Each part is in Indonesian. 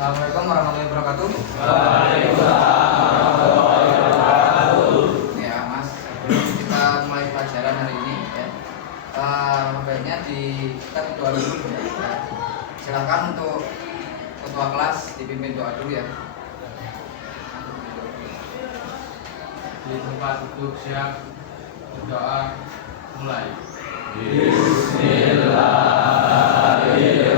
Assalamualaikum warahmatullahi wabarakatuh. Waalaikumsalam warahmatullahi wabarakatuh. Ya Mas, sebelum kita mulai pelajaran hari ini ya, baiknya kita berdoa dulu ya. Silakan untuk ketua kelas dipimpin doa dulu ya. Di tempat duduk siap, berdoa mulai. Bismillahirrahmanirrahim.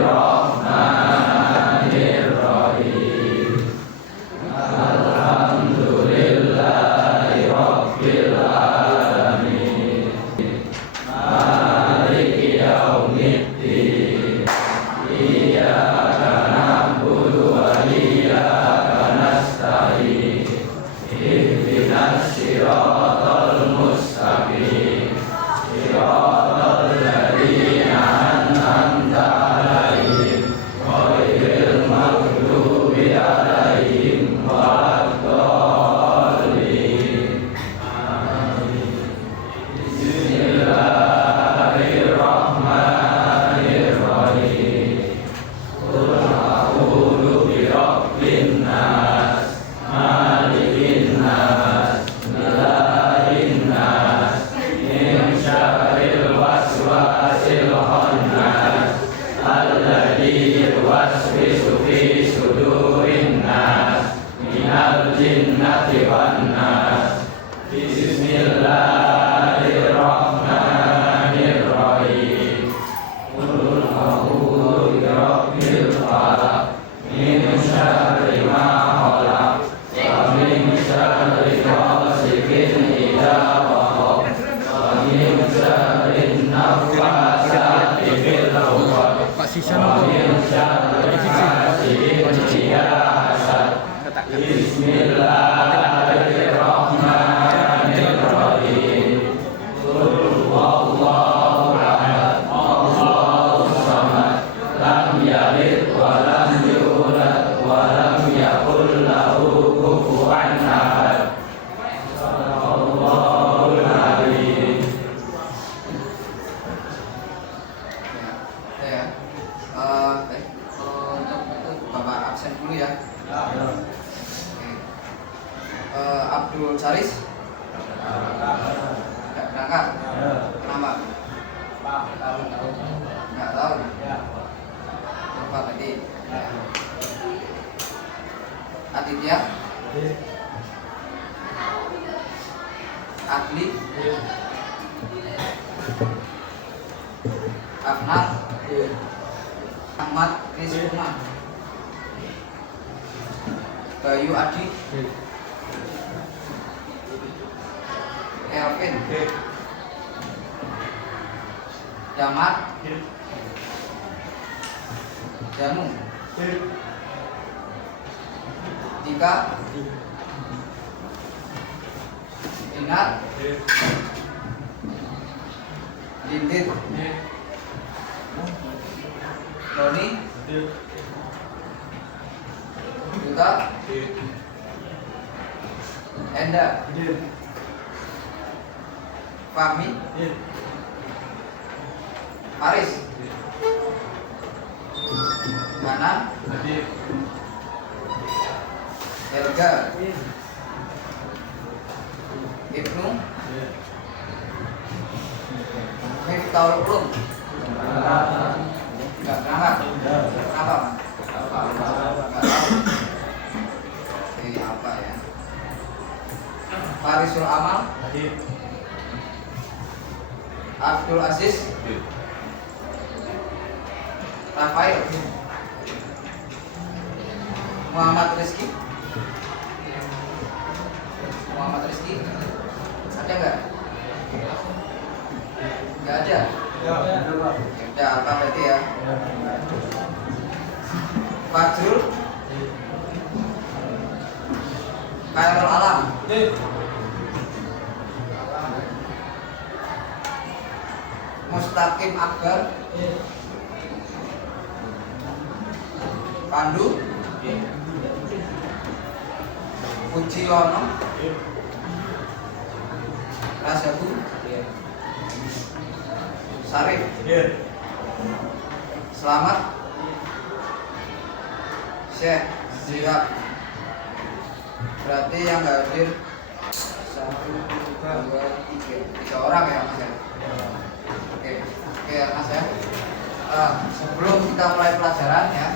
Alhamdulillahi rabbil alamin. Maliki yaumiddin. Iyyaka na'budu wa iyyaka nasta'in. Ihdinas siratal mustaqim. Siratal ladzina an'amta 'alaihim ghairil maghdubi 'alaihim waladdallin. Amin. Bismillahirrahmanirrahim. Qul a'udzu birabbin nas, malikin nas, ilahin nas, min syarril waswasil khannas, alladzi yuwaswisu fi sudurin nas, minal jinnati wan nas. Bismillahirrahmanirrahim. Qul a'udzu birabbil falaq, min syarri ma khalaq, wa min syarri ghasiqin idza waqab, wa min syarri naffasati fil 'uqad, wa min syarri hasidin idza hasad. Bismillahirrahmanirrahim. Qul huwallahu ahad, Allahus samad, lam yalid wa lam yulad wa lam yakul lahu kufuwan ahad. Shadaqallahul adzim. Ya. Baik. Untuk itu Bapak absen dulu ya. Oke. Abdul Saris nggak berangkat. Kenapa? Nggak tahu. Lupa tadi. Aditya, Adli, Afnat, Ahmad Rizkuna, Bayu Adi, Kelvin, Damar, Danu, Dika, Dinar, Dindit, Doni, Duta, Enda, Fahmi, Faris, Hanan, Helga, Ibnu, Miftahul Ulum. Enggak berangkat. Kenapa, Mas? Enggak tahu. Ini apa ya? Farisul Amal, Abdul Aziz, Rafael, Muhammad Rizki, ada nggak? Nggak ada. Ya udah, apa berarti ya? Fajrul, Khairul Alam, Mustaqim Akbar, Pandu, Pujiono, Rasabu, Sarif, Selamat, Aceh, siap. Berarti yang nggak hadir 1, 2, 3 orang ya Mas ya. Oke, Mas ya. Sebelum kita mulai pelajaran ya,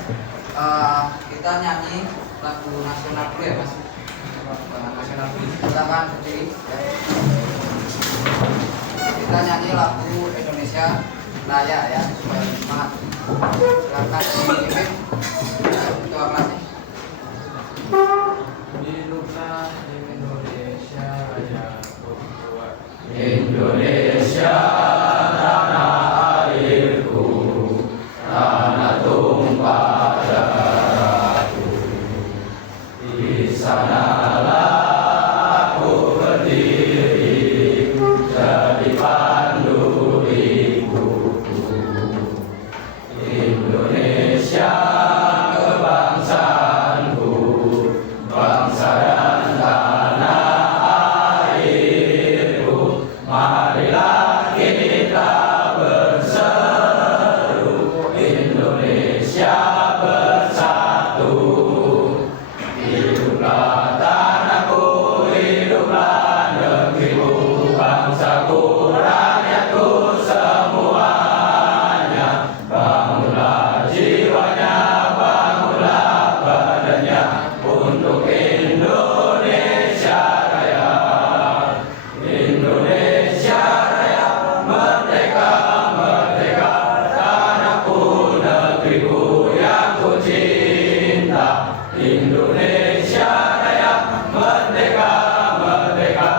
kita nyanyi lagu nasional dulu ya Mas. Nasional dulu. Silakan berdiri. Ya. Kita nyanyi lagu Indonesia Raya ya, supaya semangat. Silakan dipimpin ketua kelasnya. Hiduplah Indonesia Raya berkuat. Indonesia tanah airku, tanah tumpah darahku. Di sanalah aku berdiri, jadi pandu ibuku. Indonesia kebangsaanku, bangsa dan tanah airku. Marilah kita berseru, Indonesia bersatu. Hiduplah tanahku, hiduplah negeriku, bangsaku, rakyatku semuanya. Bangunlah jiwanya, bangunlah badannya untuk Indonesia Raya. Indonesia Raya, merdeka, merdeka, tanahku, negeriku yang ku cinta. Indonesia Raya, merdeka, merdeka,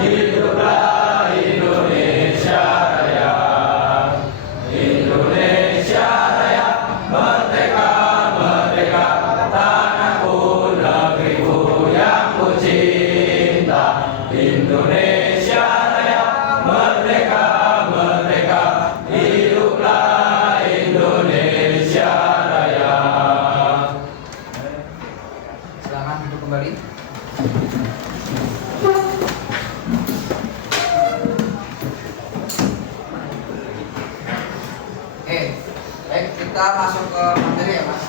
hiduplah Indonesia Raya. Indonesia Raya, merdeka, merdeka, tanahku, negeriku yang ku cinta. Indonesia Raya, merdeka, merdeka, hiduplah Indonesia Raya. Silakan duduk kembali. Oke, baik kita masuk ke materi ya Mas.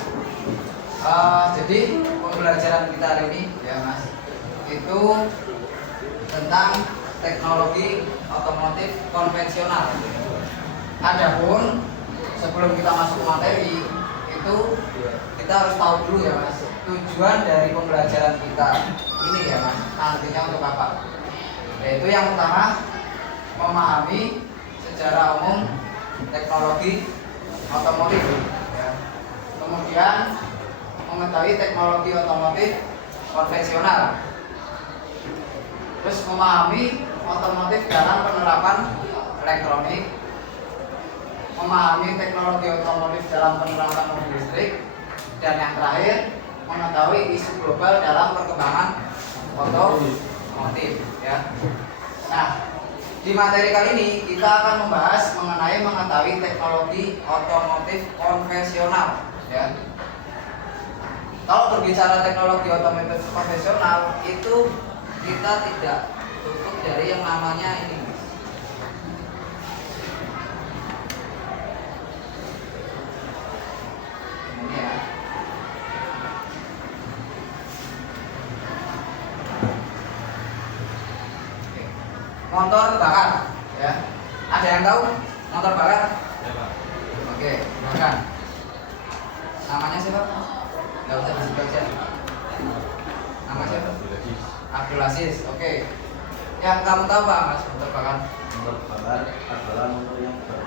Jadi pembelajaran kita hari ini ya Mas, itu tentang teknologi otomotif konvensional. Adapun sebelum kita masuk ke materi itu kita harus tahu dulu ya Mas, tujuan dari pembelajaran kita ini ya Mas, nantinya untuk apa? Yaitu yang pertama, memahami secara umum teknologi otomotif ya. Kemudian mengetahui teknologi otomotif konvensional. Terus memahami otomotif dalam penerapan elektronik, memahami teknologi otomotif dalam penerapan mobil listrik, dan yang terakhir mengetahui isu global dalam perkembangan otomotif ya. Nah, di materi kali ini kita akan membahas mengenai mengetahui teknologi otomotif konvensional ya. Kalau berbicara teknologi otomotif konvensional itu kita tidak luput dari yang namanya ini. Ini ya. Oke. Motor bakar ya. Ada yang tahu motor bakar? Ya Pak. Oke, silakan. Namanya siapa? Nggak usah disebut aja. Nama siapa? Abdul Aziz. Oke. Yang kamu tahu Pak Mas motor bakar? Motor bakar adalah motor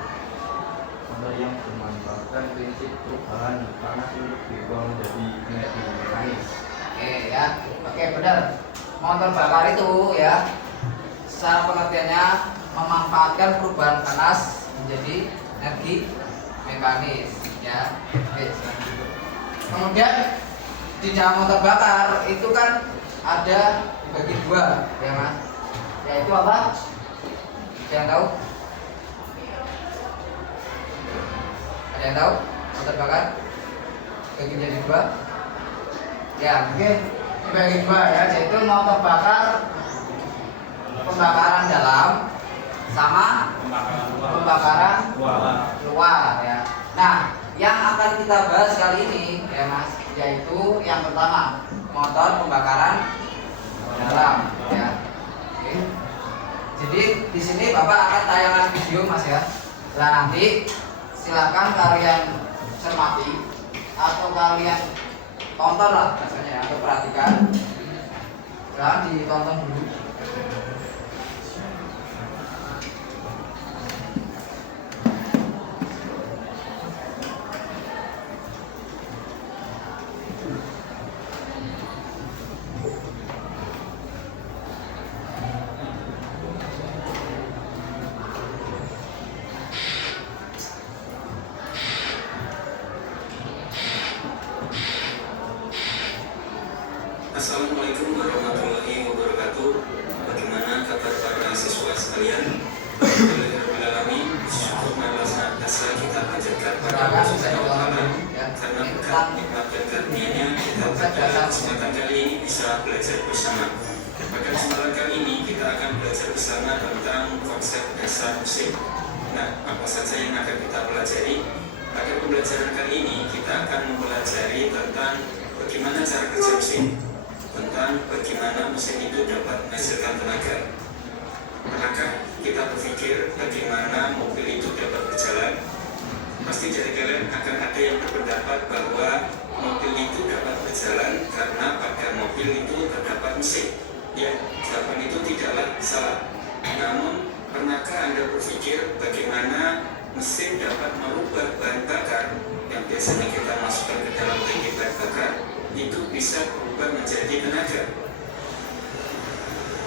yang memanfaatkan prinsip perubahan panas untuk diubah menjadi energi mekanis. Oke ya. Oke benar. Motor bakar itu ya, secara pengertiannya memanfaatkan perubahan panas menjadi energi mekanis ya. Oke. Kemudian di dalam motor bakar itu kan ada dibagi dua ya Mas. Yaitu apa? Ada yang tahu? Ada yang tahu? Motor bakar dibagi jadi dua? Ya mungkin dibagi dua ya, yaitu motor bakar pembakaran dalam sama pembakaran luar ya. Nah, yang akan kita bahas kali ini ya Mas, yaitu yang pertama motor pembakaran dalam ya. Oke. Jadi di sini Bapak akan tayangan video Mas ya. Nah nanti silakan kalian cermati atau kalian tonton lah rasanya ya, atau perhatikan. Silahkan ditonton dulu. Assalamualaikum warahmatullahi wabarakatuh. Bagaimana kabar para siswa sekalian? Alhamdulillahirobbilalamin. Syukur maha asa kita panjatkan pada Allah Subhanahu wa Ta'ala karena berkat nikmat dan karunia-Nya kita pada kesempatan kali ini bisa belajar bersama. Pada kesempatan kali ini kita akan belajar bersama tentang konsep dasar musik. Nah, apa saja yang akan kita pelajari? Pada pembelajaran kali ini kita akan mempelajari tentang bagaimana cara kerja mesin, tentang bagaimana mesin itu dapat menghasilkan tenaga. Pernahkah kita berpikir bagaimana mobil itu dapat berjalan? Pasti dari kalian akan ada yang berpendapat bahwa mobil itu dapat berjalan karena pada mobil itu terdapat mesin. Ya, jawaban itu tidaklah salah. Namun, pernahkah Anda berpikir bagaimana mesin dapat merubah bahan bakar yang biasanya kita masukkan ke dalam tangki bahan bakar itu bisa berubah menjadi tenaga?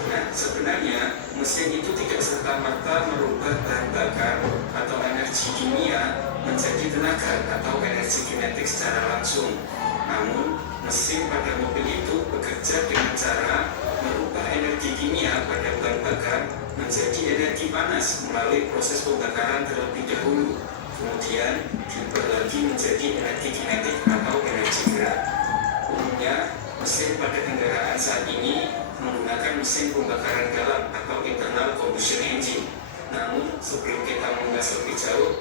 Nah, sebenarnya mesin itu tidak serta-merta merubah bahan bakar atau energi kimia menjadi tenaga atau energi kinetik secara langsung. Namun, mesin pada mobil itu bekerja dengan cara merubah energi kimia pada bahan bakar menjadi energi panas melalui proses pembakaran terlebih dahulu. Kemudian diubah lagi menjadi energi kinetik atau energi gerak. Umumnya, mesin pada kendaraan saat ini menggunakan mesin pembakaran dalam atau internal combustion engine. Namun, sebelum kita membahas lebih jauh,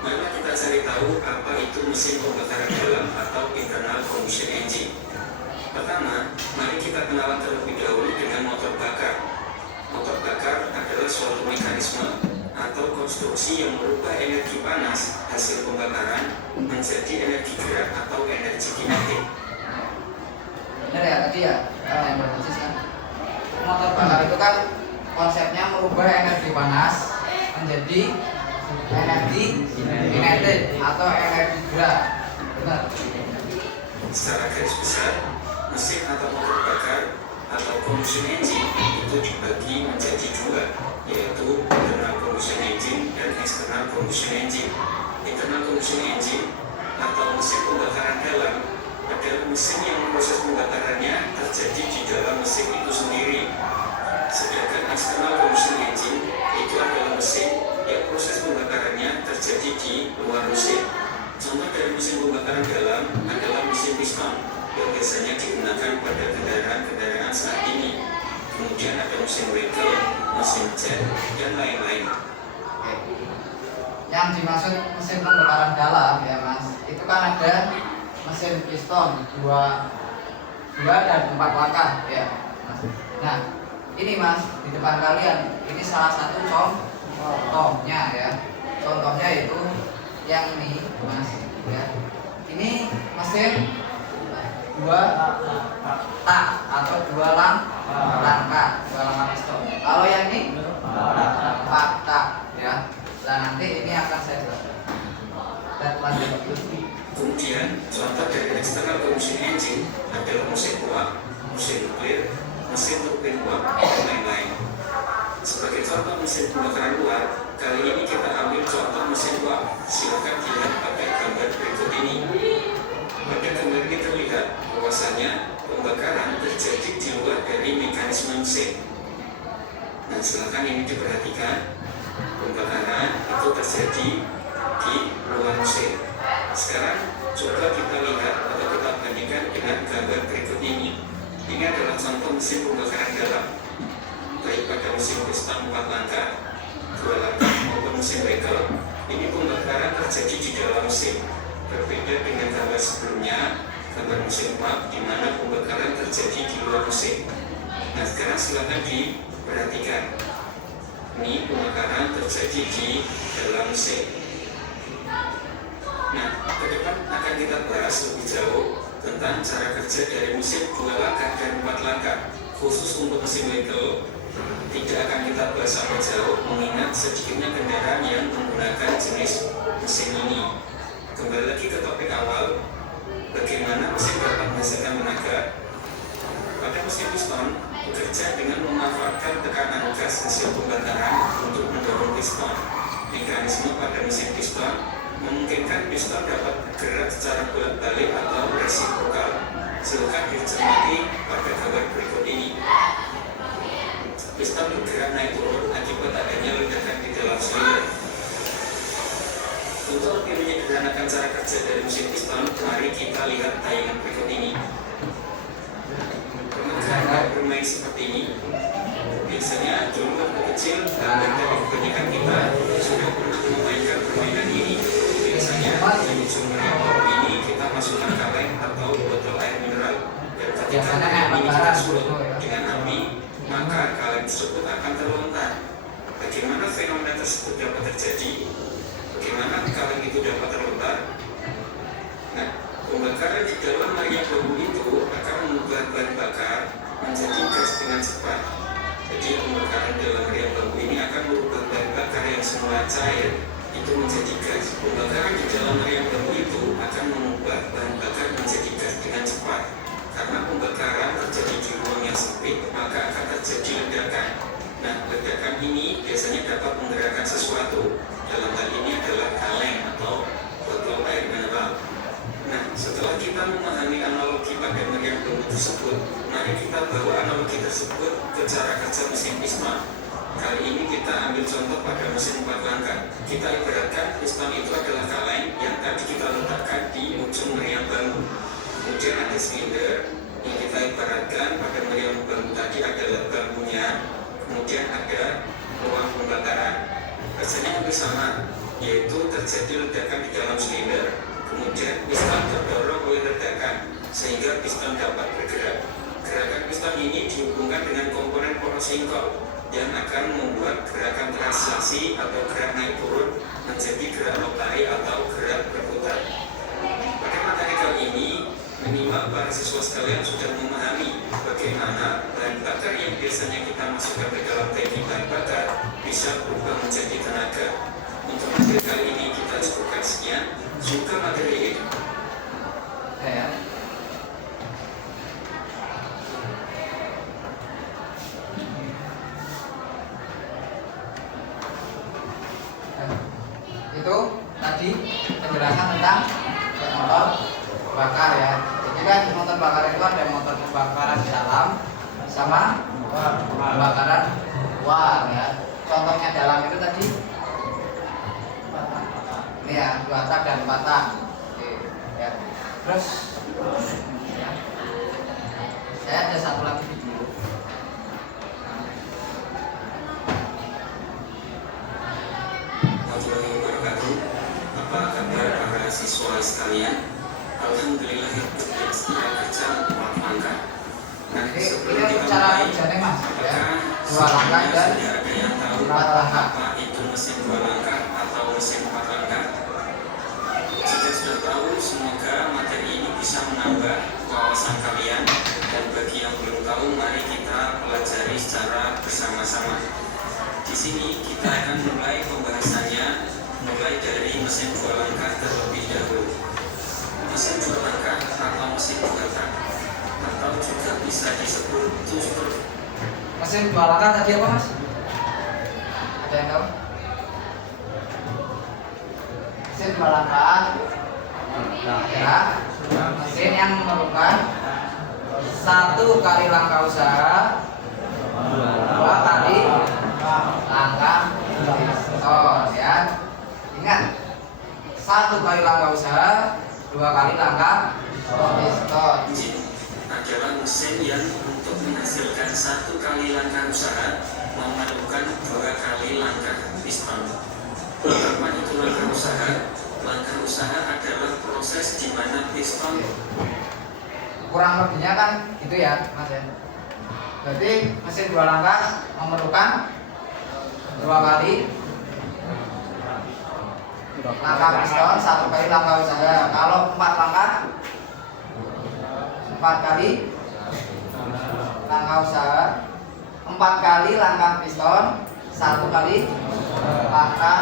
mari kita cari tahu apa itu mesin pembakaran dalam atau internal combustion engine. Pertama, mari kita kenalan terlebih dahulu dengan motor bakar. Motor bakar adalah suatu mekanisme atau konstruksi yang merubah energi panas hasil pembakaran menjadi energi gerak atau energi kinetik. Benar ya tadi ya, yang berbasis kan. Motor bakar itu kan konsepnya merubah energi panas menjadi energi kinetik atau energi gerak. Benar. Secara garis besar, mesin atau motor bakar atau combustion engine itu dibagi menjadi dua, yaitu internal combustion engine dan external combustion engine. Internal combustion engine atau mesin pembakaran dalam adalah mesin yang proses pembakarannya terjadi di dalam mesin itu sendiri. Sedangkan external combustion engine itu adalah mesin yang proses pembakarannya terjadi di luar mesin. Contoh dari mesin pembakaran dalam adalah mesin piston yang biasanya digunakan pada kendaraan-kendaraan saat ini. Kemudian ada mesin wheel, mesin jet, dan lain-lain. Oke. Yang dimaksud mesin pembakaran dalam ya Mas, itu kan ada mesin piston 2 dan 4 langkah ya Mas. Nah ini Mas di depan kalian ini salah satu contohnya ya. Contohnya itu yang ini Mas ya. Ini mesin 2 tak atau 2 langkah piston. Kalau yang ini 4 tak ya. Nah nanti ini akan saya jelaskan. Dan lanjut. Kemudian, contoh dari external combustion engine adalah mesin uap, mesin nuklir, mesin turbin uap, dan lain-lain. Sebagai contoh mesin pembakaran uap, kali ini kita ambil contoh mesin uap. Silakan dilihat pada gambar berikut ini. Pada gambar ini terlihat bahwasanya pembakaran terjadi di luar dari mekanisme mesin. Nah, silakan ini diperhatikan. Pembakaran itu terjadi di luar mesin. Sekarang coba kita lihat atau kita bandingkan dengan gambar berikut ini. Ini adalah contoh mesin pembakaran dalam, baik pada mesin piston 4 langkah, 2 langkah maupun mesin wheel. Ini pembakaran terjadi di dalam mesin. Berbeda dengan gambar sebelumnya, gambar mesin uap di mana pembakaran terjadi di luar mesin. Nah, sekarang silakan diperhatikan. Ini pembakaran terjadi di dalam mesin. Nah, ke depan akan kita bahas lebih jauh tentang cara kerja dari mesin 2 langkah dan 4 langkah. Khusus untuk mesin Wheel tidak akan kita bahas sampai jauh, mengingat sedikitnya kendaraan yang menggunakan jenis mesin ini. Kembali lagi ke topik awal, bagaimana mesin dapat menghasilkan tenaga. Pada mesin piston bekerja dengan memanfaatkan tekanan gas hasil pembakaran untuk mendorong piston. Mekanisme pada mesin piston memungkinkan piston dapat bergerak secara bolak-balik atau resiprokal. Silakan dicermati pada gambar berikut ini. Piston bergerak naik turun akibat adanya ledakan di dalam silinder. Untuk lebih menyederhanakan cara kerja dari mesin piston, mari kita lihat tayangan berikut ini. Pernah bermain seperti ini? Biasanya dulu waktu kecil dan dari kebanyakan kita sudah pernah memainkan permainan ini. Biasanya di ujung meriam ini kita masukkan kaleng atau botol air mineral. Dan ketika kaleng ini kita sulut dengan api, maka kaleng tersebut akan terlontar. Bagaimana fenomena tersebut dapat terjadi? Bagaimana kaleng itu dapat terlontar? Nah, pembakaran di dalam meriam bambu itu akan mengubah bahan bakar menjadi gas dengan cepat. Jadi pembakaran dalam meriam bambu ini akan merubah bahan bakar yang semula cair itu menjadi gas. Pembakaran di dalam meriam bambu itu akan mengubah bahan bakar menjadi gas dengan cepat. Karena pembakaran terjadi di ruang yang sempit, maka akan terjadi ledakan. Nah, ledakan ini biasanya dapat menggerakkan sesuatu. Dalam hal ini adalah kaleng atau botol air mineral. Nah, setelah kita memahami analogi pada meriam bambu tersebut, mari kita bawa analogi tersebut ke cara kerja mesin piston. Kali ini kita ambil contoh pada mesin 4 langkah. Kita ibaratkan piston itu adalah kaleng yang tadi kita letakkan di ujung meriam bambu. Kemudian ada silinder yang kita ibaratkan pada meriam bambu tadi adalah bambunya. Kemudian ada ruang pembakaran. Kerjanya hampir sama, yaitu terjadi ledakan di dalam silinder. Kemudian piston terdorong oleh ledakan sehingga piston dapat bergerak. Gerakan piston ini dihubungkan dengan komponen poros singkol yang akan membuat gerakan translasi atau gerak naik turun menjadi gerak rotari atau gerak berputar. Pada materi kali ini, minimal para siswa sekalian sudah memahami bagaimana bahan bakar yang biasanya kita masukkan ke dalam tangki bahan bakar bisa berubah menjadi tenaga. Untuk materi kali ini kita cukupkan sekian. Juga materi ini. Ya. Itu tadi penjelasan tentang motor bakar ya. Jadi kan motor bakar itu ada motor pembakaran di dalam sama pembakaran luar ya. Contohnya dalam itu tadi ini ya, 2 tak dan 4 tak. Oke, ya. Terus ya. Saya ada satu lagi video. Warahmatullahi wabarakatuh. Apa kabar para siswa sekalian? Alhamdulillah setelah kerja 4 langkah. Nah, Ini sebelum untuk kita cara mulai, kerjanya mas ya. apakah 2 langkah dan sudah ada yang tahu 4 langkah. apa itu mesin 2 langkah atau mesin 4 langkah? Jika sudah tahu, semoga materi ini bisa menambah wawasan kalian. Dan bagi yang belum tahu, mari kita pelajari secara bersama-sama. Di sini kita akan mulai pembahasannya, mulai dari mesin 2 langkah terlebih dahulu. Mesin 2 langkah atau mesin 2 tak, atau juga bisa disebut two-stroke. Mesin 2 langkah tadi apa mas? Ada yang tahu? Mesin 2 langkah ya, mesin yang memerlukan 1 kali langkah usaha, 2 kali langkah piston ya. Ingat, 1 kali langkah usaha, 2 kali langkah piston. Engine adalah mesin yang untuk menghasilkan 1 kali langkah usaha memerlukan 2 kali langkah piston. Apa itu langkah usaha? Langkah usaha adalah proses di mana piston kurang lebihnya kan gitu ya Mas ya. Berarti mesin 2 langkah memerlukan 2 kali langkah piston, 1 kali langkah usaha. Kalau 4 langkah 4 kali langkah usaha, 4 kali langkah piston, 1 kali langkah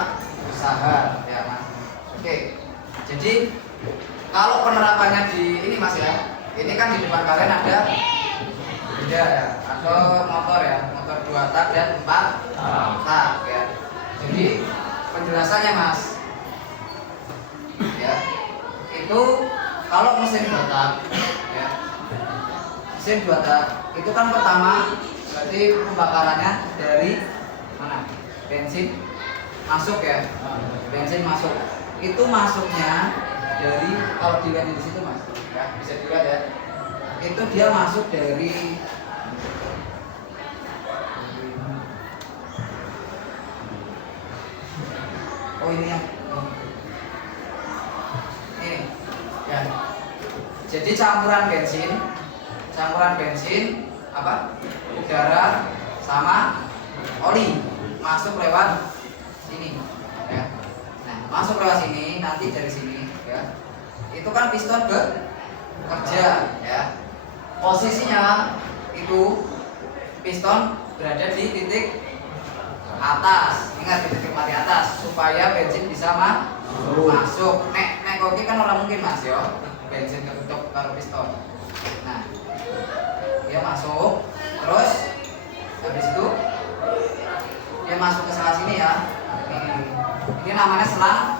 usaha ya Mas. Oke. Jadi kalau penerapannya di ini Mas ya, ini kan di depan kalian ada beda ya, atau motor ya, motor 2 tak dan 4 tak ya. Jadi penjelasannya Mas ya, itu kalau mesin 2 tak ya, mesin 2 tak itu kan pertama berarti pembakarannya dari mana? Bensin masuk ya, bensin masuk. Itu masuknya dari, kalau dilihat di situ Mas ya, bisa dilihat ya, itu dia masuk dari ini ya, ini ya. Jadi campuran bensin apa, udara sama oli masuk lewat sini ya. Nah, masuk lewat sini, nanti dari sini ya, itu kan piston bekerja ya. Posisinya itu piston berada di titik atas, ingat di titik mati atas, supaya bensin bisa masuk. Nek koki kan orang mungkin Mas yo, bensin ketutup karo piston. Nah, dia masuk, terus habis itu dia masuk ke selang sini ya. Ini namanya selang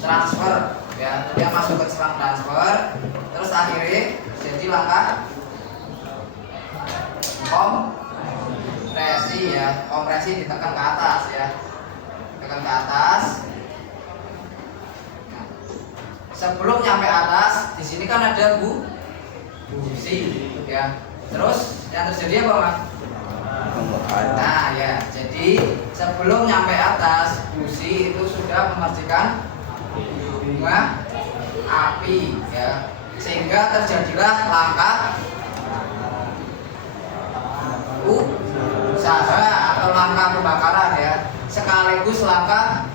transfer ya. Dia masuk ke selang transfer, terus akhirnya jadi langkah kompresi ya. Kompresi ditekan ke atas ya, tekan ke atas. Nah, sebelum nyampe atas, di sini kan ada busi ya. Terus yang terjadi apa Mas? Nah ya, jadi sebelum nyampe atas, busi itu sudah memercikan bunga api ya, sehingga terjadilah langkah usaha atau langkah pembakaran ya, sekaligus langkah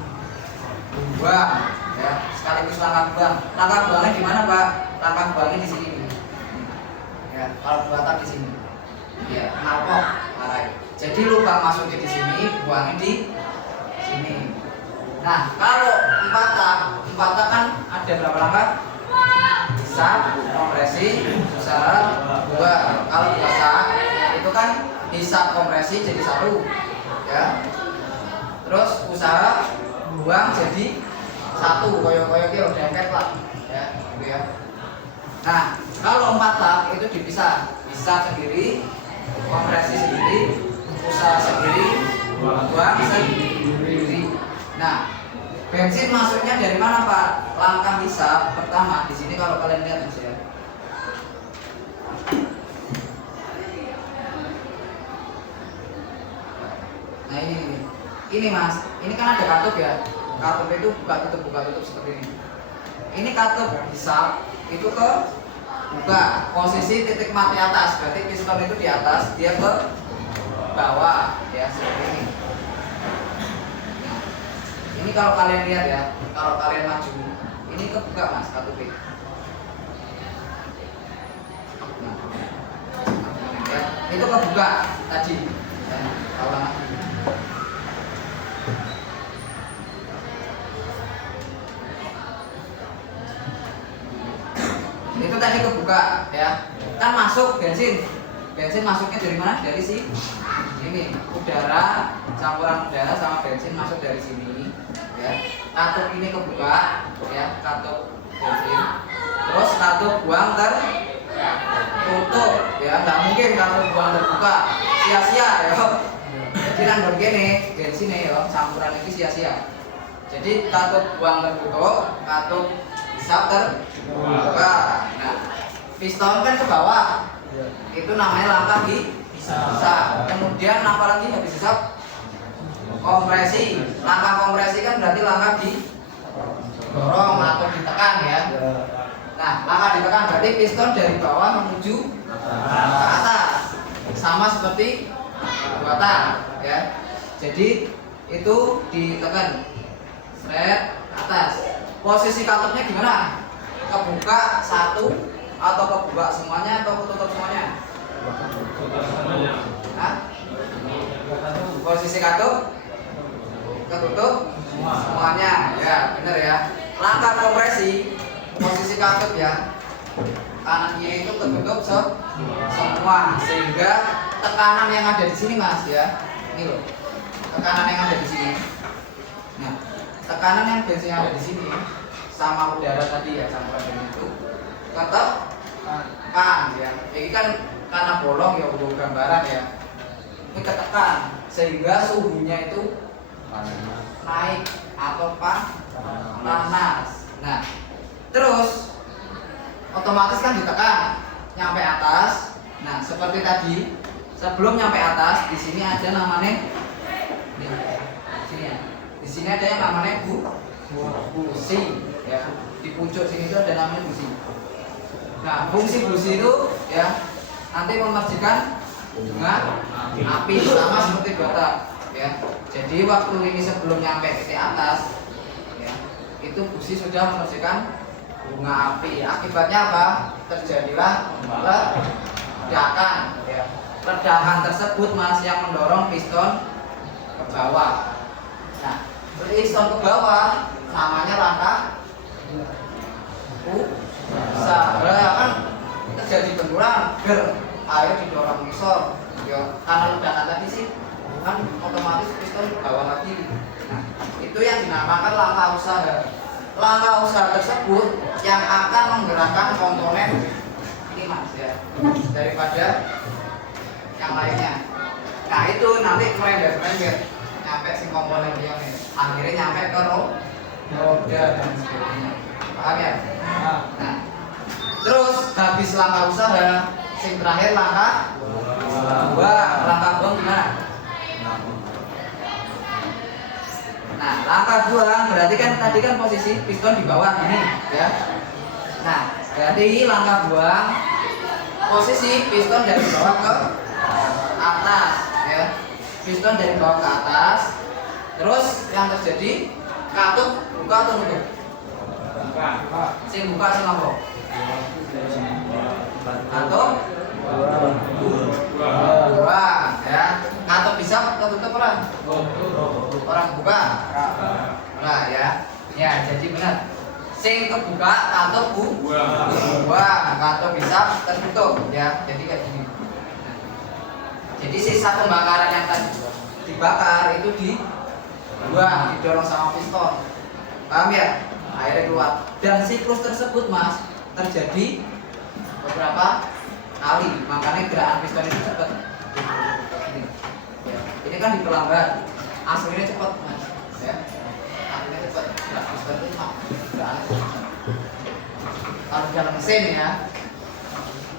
buang ya, sekaligus langkah buang. Langkah buangnya di mana Pak? Langkah buangnya di sini ya, kalau buatan di sini ya, knalpot larai. Jadi lubang masuknya di sini, buangnya di sini. Nah, kalau 4 tak kan ada berapa langkah? Hisap, kompresi, usaha, buang. Kalau 2 tak itu kan hisap, kompresi jadi 1 ya. Terus usaha, buang jadi 1. Koyo-koyo ki udah dempet lah ya, gitu ya. Nah, kalau 4 tak itu dipisah, hisap sendiri, kompresi sendiri, usaha sendiri, buang sendiri. Nah, bensin masuknya dari mana Pak? Langkah hisap pertama di sini kalau kalian lihat Mas ya. Nah ini Mas, ini kan ada katup ya. Katup itu buka tutup seperti ini. Ini katup hisap itu ke buka, posisi titik mati atas, berarti piston itu di atas, dia ke bawah ya, seperti ini. Nah, ini kalau kalian lihat ya, kalau kalian maju, ini kebuka Mas katupnya. Nah, ya, itu kebuka tadi ya, kalau itu tadi kebuka ya, kan masuk bensin masuknya dari mana? Dari ini udara, campuran udara sama bensin masuk dari sini ya. Katup ini kebuka ya, katup bensin, terus katup buang tertutup ya, nggak mungkin katup buang terbuka, sia-sia ya. Jadi kan begini bensin ya, campuran ini sia-sia. Jadi katup buang tertutup, katup hisap terbuka. Nah, piston kan ke bawah, itu namanya langkah hisap. Kemudian apa lagi habis hisap? Kompresi. Langkah kompresi kan berarti langkah didorong atau ditekan ya. Nah, langkah ditekan berarti piston dari bawah menuju ke atas, sama seperti buatan, ya. Jadi itu ditekan, seret ke atas. Posisi katupnya gimana? Kebuka satu atau kebuka semuanya atau ketutup semuanya? Hah? Posisi katup ketutup semuanya, ya benar ya. Langkah kompresi, posisi katup ya, kanan kiri itu ketutup semua, sehingga tekanan yang ada di sini mas ya, ini loh, tekanan yang ada di sini. Nah, tekanan yang biasanya ada di sini sama udara tadi ya, campuran itu tetap kan ya. Ini kan karena bolong ya, udah gambaran ya. Ini ketekan sehingga suhunya itu naik atau panas. Nah, terus otomatis kan ditekan nyampe atas. Nah, seperti tadi sebelum nyampe atas di sini ada namanya di sini ada yang namanya busi ya. Di pucuk sini itu ada namanya busi. Nah, fungsi busi itu ya nanti memercikan bunga api sama seperti bata ya. Jadi waktu ini sebelum nyampe titik atas ya, itu busi sudah memercikan bunga api. Akibatnya apa? Terjadilah ledakan ya. Ledakan tersebut mas yang mendorong piston ke bawah. Nah, piston ke bawah namanya langkah usaha kan terjadi benturan air didorong ngisor ya, karena ledakan tadi sih kan otomatis piston ke bawah lagi. Nah, itu yang dinamakan langkah usaha. Langkah usaha tersebut yang akan menggerakkan komponen ini mas ya, daripada yang lainnya. Nah, itu nanti merembet nyampe si komponen yang ini, akhirnya nyampe ke roda dan sebagainya. Paham ya? Nah, terus habis langkah usaha, yang terakhir langkah buang. Langkah buang gimana? Nah, langkah buang berarti kan tadi kan posisi piston di bawah ini ya. Nah, berarti langkah buang posisi piston dari bawah ke atas ya. Piston dari bawah ke atas. Terus yang terjadi katup buka atau tutup? Sing buka sing apa? Katup buang ya. Katup bisa ketutup orang? Orang buka. Nah ya. Ya, jadi benar. Sing kebuka katup buang. Katup bisa tertutup ya. Jadi kayak gini. Jadi sisa pembakaran yang tadi dibakar itu dibuang, didorong sama piston. Paham ya? Airnya keluar. Dan siklus tersebut mas terjadi beberapa kali, makanya gerakan piston itu cepat. Ini kan diperlambat, aslinya cepat mas ya. Aslinya cepat, gerakan piston itu gerakan cepat. Kalau dalam mesin ya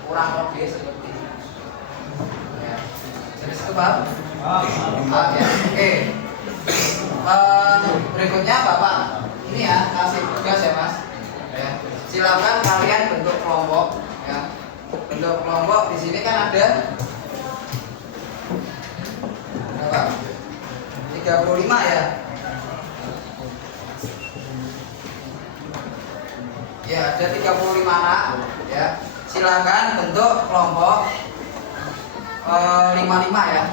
kurang lebih seperti ini ya. Jenis itu paham? Ya. Oke. Berikutnya bapak ini ya kasih tugas ya mas ya. Silakan kalian bentuk kelompok ya. Bentuk kelompok di sini kan ada berapa? 35 ya. Ya, ada 35 anak ya. Silakan bentuk kelompok 55 ya.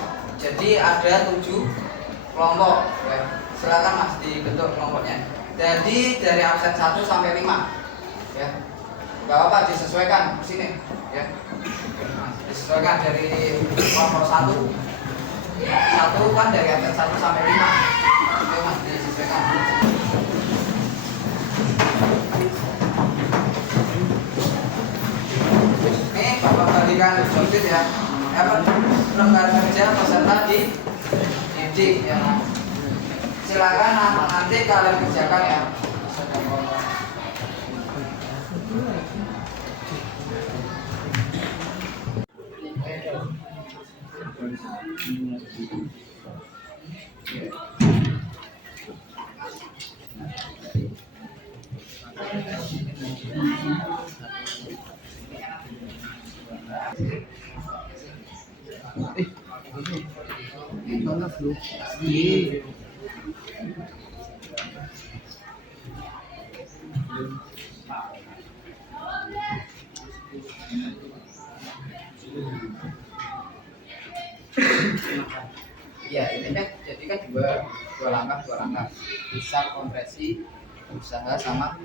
Jadi ada 7 kelompok ya. Silakan mas dibentuk kelompoknya. Jadi dari absen 1 sampai 5 ya. Enggak apa-apa disesuaikan di sini ya. Disesuaikan dari kelompok 1 kan dari absen 1 sampai 5. Oke mas, disesuaikan. Ini bapak bagikan jobit ya. Apa lembar kerja peserta didik ya. Silakan nanti kalian kerjakan ya. Iya, ini kan jadi kan dua langkah. Bisa kompresi, usaha sama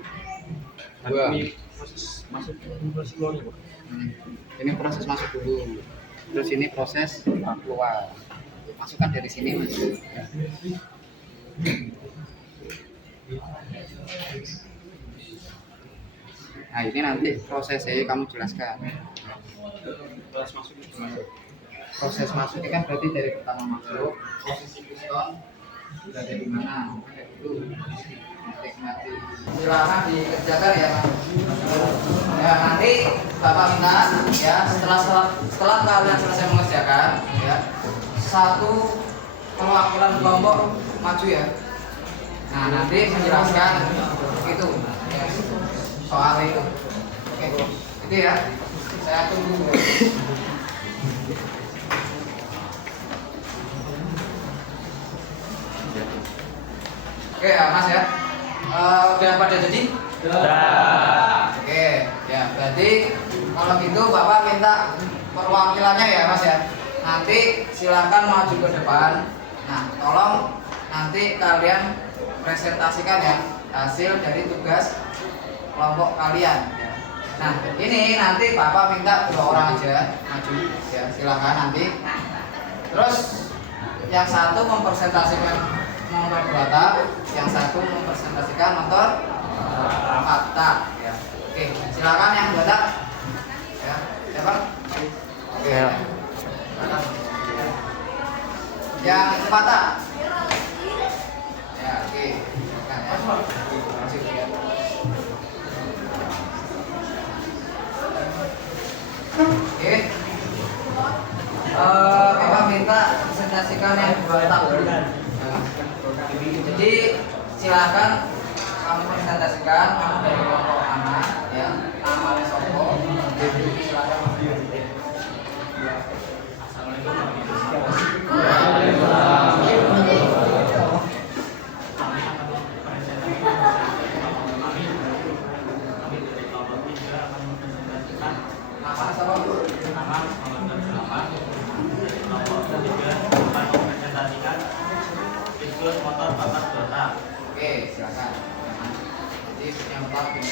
dua. Ini proses masuk dulu. Terus ini proses keluar. Masukkan dari sini masuk. Nah, ini nanti prosesnya kamu jelaskan. Proses masuknya kan berarti dari pertama masuk, posisi piston berada di mana? Kayak gitu. Nikmati. Silakan dikerjakan ya, Mas. Ya, nanti Bapak minta ya setelah kalian selesai mengerjakan ya, satu perwakilan kelompok maju ya. Nah, nanti menjelaskan itu ya, soal itu. Oke, itu ya. Saya tunggu. Oke ya Mas ya, udah pada jadi? Oke ya, berarti kalau gitu Bapak minta perwakilannya ya Mas ya. Nanti silakan maju ke depan. Nah, tolong nanti kalian presentasikan ya hasil dari tugas kelompok kalian ya. Nah, ini nanti Bapak minta 2 orang aja maju ya, silakan nanti. Terus yang satu mempresentasikan motor data, yang satu mempresentasikan motor fakta ya. Oke, silakan yang data ya, siapa? Oke ya. Yang fakta ya, oke. Silakan ya. Masuk ya. Oke. Bapak minta presentasikan yang data dulu. Jadi silakan kamu presentasikan kamu dari kelompok anak ya, namanya Sopo. Jadi silakan. Nama siapa? Motor batas data. Oke, silakan. Jadi yang pertama ini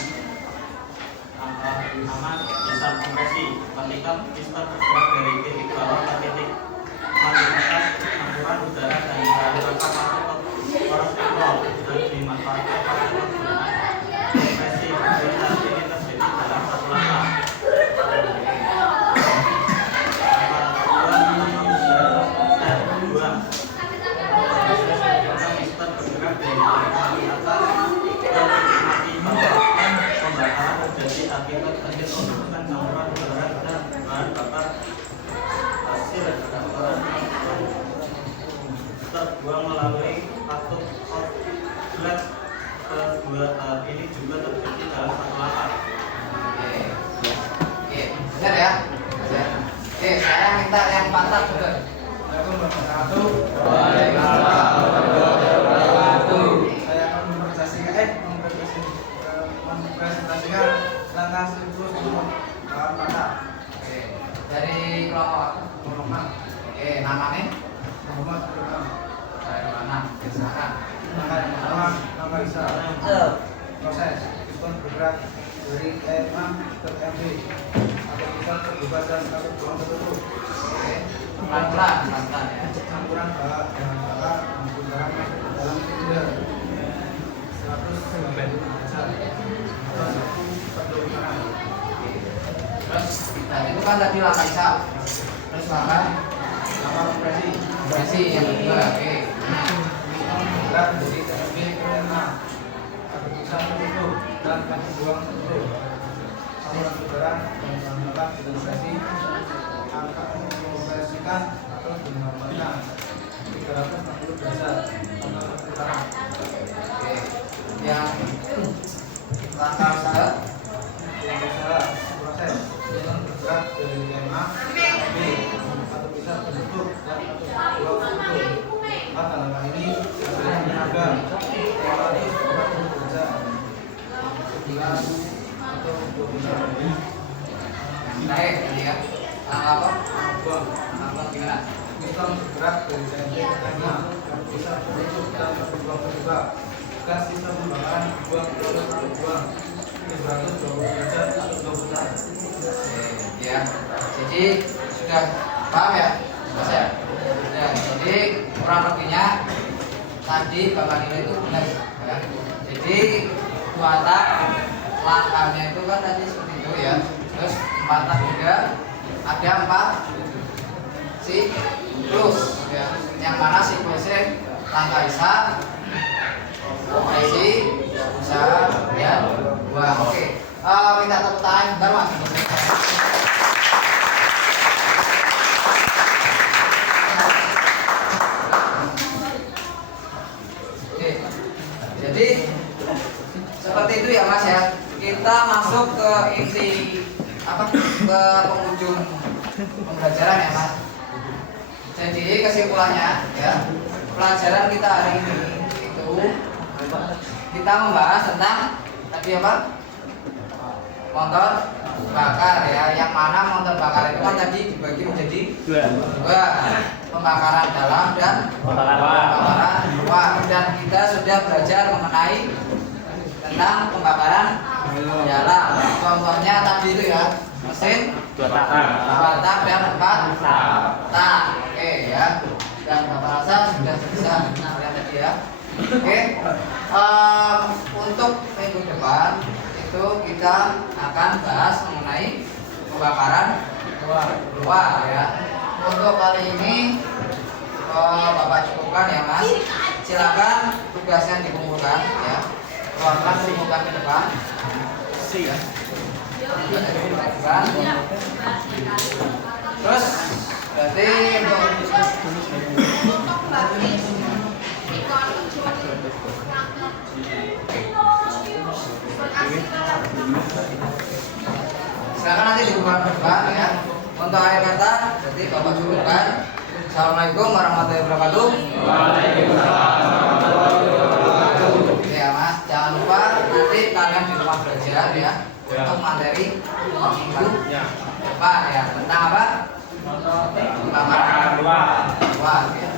Nama dasar kompresi ketika piston bergerak dari titik bawah ke titik paling atas, campuran udara dan udara masuk ke poros ekor dan dimanfaatkan pada penggunaan kompresi. Saat ini terjadi dalam satu langkah. Akibat hasil pembentukan campuran udara dan bahan bakar hasil terbuang melalui katup outlet. Kedua tahap ini juga terjadi dalam satu langkah. Oke, benar ya? Oke, saya minta yang pantat juga. Saya akan mempresentasikan langkah siklus untuk bahan bakar. Oke, dari kelompok apa? Oke, namanya? Muhammad Firman. Dari mana? Silakan. Langkah yang pertama, langkah bisa proses piston bergerak dari E6 ke MB atau piston terbuka dan atau buang tertutup. Oke, pelan-pelan ya. Campuran bahan bakar udara masuk ke dalam silinder 190 derajat atau 1 putaran. Terus, nah itu kan tadi langkah isa. Terus langkah Kompresi kompresi yang kedua. Oke. piston bergerak dari TMB ke E6 atau piston tertutup dan kaki buang tertutup. Saluran udara dan bahan bakar dikompresi akan memkompresikan atau dinamakan 360 derajat atau 1 putaran. Oke. Yang langkah usaha. Yang usaha proses piston bergerak dari E6 ke B atau piston tertutup dan atau buang tertutup. maka dalam ini hasilnya menjaga bekerja sebulan atau 2 bulan naik tadi ya. Apa? buang. Apa gimana? Kita bergerak dari TNT ke Tema, bisa menuju dan berbuang terbuka. Gas sistem pembakaran buang atau buang 320 derajat atau 2 putar. Ya, jadi sudah paham ya, Mas ya? Ya, jadi kurang lebihnya tadi Bapak nilai itu benar ya. Jadi dua tak langkahnya itu kan tadi seperti itu ya. Terus 4 tak juga ada 4 siklus ya. Yang mana siklusnya langkah isa, operasi, usaha, dan buang. Oke, minta tepuk tangan bentar Mas. Oke, jadi seperti itu ya Mas ya. Kita masuk ke inti ke penghujung pembelajaran ya Mas. Jadi kesimpulannya ya, pelajaran kita hari ini itu kita membahas tentang tadi apa? Motor bakar ya. Yang mana motor bakar itu kan tadi dibagi menjadi dua, pembakaran dalam dan pembakaran luar. Dan kita sudah belajar mengenai tentang pembakaran dalam. Contohnya tadi itu ya, mesin 2 tak dan 4 tak. Oke ya. Dan Bapak rasa sudah bisa lihat tadi ya. Oke. Untuk minggu depan itu kita akan bahas mengenai pembakaran luar ya. Untuk kali ini Bapak cukupkan ya Mas. Silakan tugasnya dikumpulkan ya. Ruangkan kumpulkan ke depan. Ya. Terus berarti silakan nanti dibuka ke depan ya. Untuk akhir kata berarti Bapak cukupkan. Assalamualaikum warahmatullahi wabarakatuh. Ya Mas, jangan lupa nanti kalian di rumah belajar ya untuk materi minggu depan ya tentang apa? Pembakaran luar ya.